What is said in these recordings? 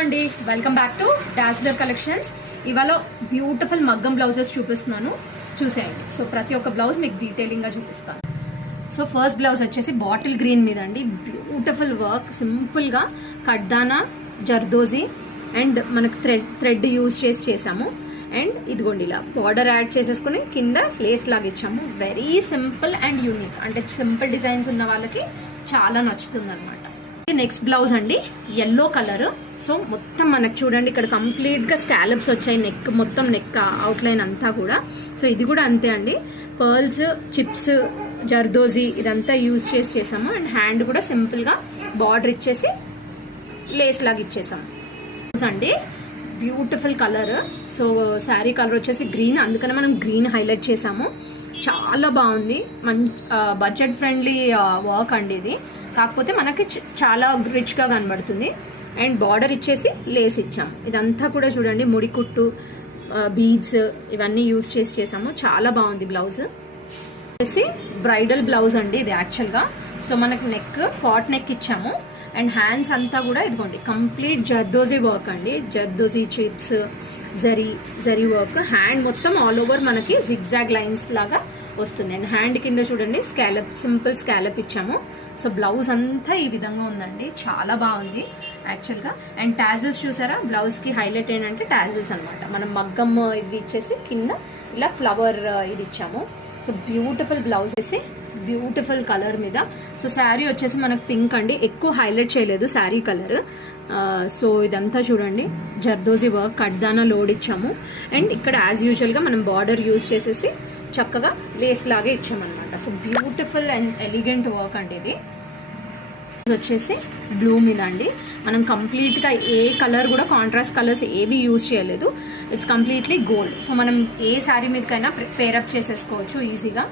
అండి, welcome back to డాస్లర్ collections. ఇవాళ beautiful మగ్గం బ్లౌజెస్ చూపిస్తున్నాను, చూసేయండి. సో ప్రతి ఒక్క బ్లౌజ్ మీకు డీటెయిలింగ్గా చూపిస్తాను. సో ఫస్ట్ బ్లౌజ్ వచ్చేసి బాటిల్ గ్రీన్ మీద అండి, బ్యూటిఫుల్ వర్క్, సింపుల్గా కడ్దానా, జర్దోజీ అండ్ మనకు థ్రెడ్ యూజ్ చేసాము. అండ్ ఇదిగోండి ఇలా బార్డర్ యాడ్ చేసేసుకుని కింద లేస్ లాగా ఇచ్చాము. వెరీ సింపుల్ అండ్ యూనిక్, అంటే సింపుల్ డిజైన్స్ ఉన్న వాళ్ళకి చాలా నచ్చుతుంది అనమాట. నెక్స్ట్ బ్లౌజ్ అండి, ఎల్లో కలర్. సో మొత్తం మనకు చూడండి ఇక్కడ కంప్లీట్గా స్కాలప్స్ వచ్చాయి, నెక్ మొత్తం నెక్ అవుట్లైన్ అంతా కూడా. సో ఇది కూడా అంతే అండి, పర్ల్స్, చిప్స్, జర్దోజీ ఇదంతా యూజ్ చేసాము. అండ్ హ్యాండ్ కూడా సింపుల్గా బార్డర్ ఇచ్చేసి లేస్ లాగా ఇచ్చేసాము అండి. Beautiful colour. So sari colour వచ్చేసి గ్రీన్, అందుకనే మనం గ్రీన్ హైలైట్ చేసాము. చాలా బాగుంది, మంచి బడ్జెట్ ఫ్రెండ్లీ వర్క్ అండి ఇది. కాకపోతే మనకి చాలా రిచ్గా కనబడుతుంది. అండ్ బార్డర్ ఇచ్చేసి లేస్ ఇచ్చాము. ఇదంతా కూడా చూడండి ముడికుట్టు, బీడ్స్ ఇవన్నీ యూజ్ చేసాము. చాలా బాగుంది బ్లౌజ్. వచ్చేసి బ్రైడల్ బ్లౌజ్ అండి ఇది యాక్చువల్గా. సో మనకు నెక్ పాట్ నెక్ ఇచ్చాము. అండ్ హ్యాండ్స్ అంతా కూడా ఇదిగోండి కంప్లీట్ జర్దోజీ వర్క్ అండి, zardozi chips, zari work. Hand మొత్తం ఆల్ ఓవర్ మనకి జిగ్జాగ్ లైన్స్ లాగా వస్తుంది. అండ్ హ్యాండ్ కింద చూడండి స్కాలప్, సింపుల్ స్కాలప్ ఇచ్చాము. సో బ్లౌజ్ అంతా ఈ విధంగా ఉందండి, చాలా బాగుంది యాక్చువల్గా. అండ్ టాజిల్స్ చూసారా, బ్లౌజ్కి హైలైట్ ఏంటంటే టాజిల్స్ అనమాట. మనం మగ్గం ఇది ఇచ్చేసి కింద ఇలా ఫ్లవర్ ఇది ఇచ్చాము. సో బ్యూటిఫుల్ బ్లౌజ్ వేసి బ్యూటిఫుల్ కలర్ మీద. సో శారీ వచ్చేసి మనకు పింక్ అండి, ఎక్కువ హైలైట్ చేయలేదు శారీ కలర్. సో ఇదంతా చూడండి జర్దోజీ వర్క్, కడ్దానా లోడ్ ఇచ్చాము. అండ్ ఇక్కడ యాజ్ యూజువల్గా మనం బార్డర్ యూజ్ చేసేసి చక్కగా లేస్ లాగే ఇచ్చామన్నమాట. So beautiful and elegant work అండి ఇది. వచ్చేసి బ్లూ మీద అండి, మనం కంప్లీట్గా ఏ కలర్ కూడా కాంట్రాస్ట్ కలర్స్ ఏవి యూజ్ చేయలేదు, ఇట్స్ కంప్లీట్లీ గోల్డ్. సో మనం ఏ శారీ మీదకైనా పేరప్ చేసేసుకోవచ్చు ఈజీగా.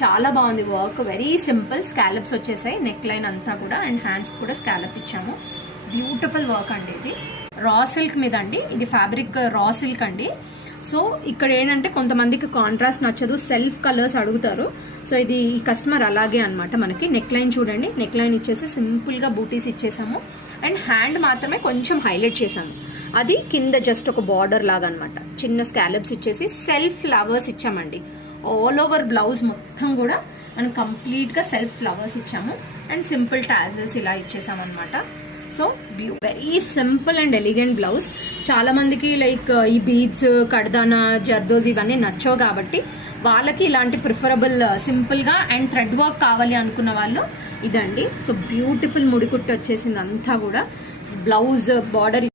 చాలా బాగుంది వర్క్, వెరీ సింపుల్. స్కాలప్స్ వచ్చేసాయి నెక్ లైన్ అంతా కూడా. అండ్ హ్యాండ్స్ కూడా స్కాలప్ ఇచ్చాము. బ్యూటిఫుల్ వర్క్ అండి ఇది. రా సిల్క్ మీద అండి, ఇది ఫ్యాబ్రిక్ రా సిల్క్ అండి. సో ఇక్కడ ఏంటంటే కొంతమందికి కాంట్రాస్ట్ నచ్చదు, సెల్ఫ్ కలర్స్ అడుగుతారు. సో ఇది ఈ కస్టమర్ అలాగే అనమాట. మనకి నెక్ లైన్ చూడండి, నెక్ లైన్ ఇచ్చేసి సింపుల్గా బూటీస్ ఇచ్చేసాము. అండ్ హ్యాండ్ మాత్రమే కొంచెం హైలైట్ చేసాము, అది కింద జస్ట్ ఒక బార్డర్ లాగా అనమాట. చిన్న స్కాలప్స్ ఇచ్చేసి సెల్ఫ్ ఫ్లవర్స్ ఇచ్చామండి. ఆల్ ఓవర్ బ్లౌజ్ మొత్తం కూడా మనం కంప్లీట్గా సెల్ఫ్ ఫ్లవర్స్ ఇచ్చాము. అండ్ సింపుల్ టాజిల్స్ ఇలా ఇచ్చేసామన్నమాట. So very simple and elegant blouse. చాలా మందికి లైక్ ఈ బీడ్స్, కడ్దానా, జర్దోజీ ఇవన్నీ నచ్చవు కాబట్టి వాళ్ళకి ఇలాంటి ప్రిఫరబుల్ సింపుల్గా అండ్ థ్రెడ్ వర్క్ కావాలి అనుకున్న వాళ్ళు ఇదండి. సో బ్యూటిఫుల్ ముడికుట్టు వచ్చేసింది అంతా కూడా. Blouse border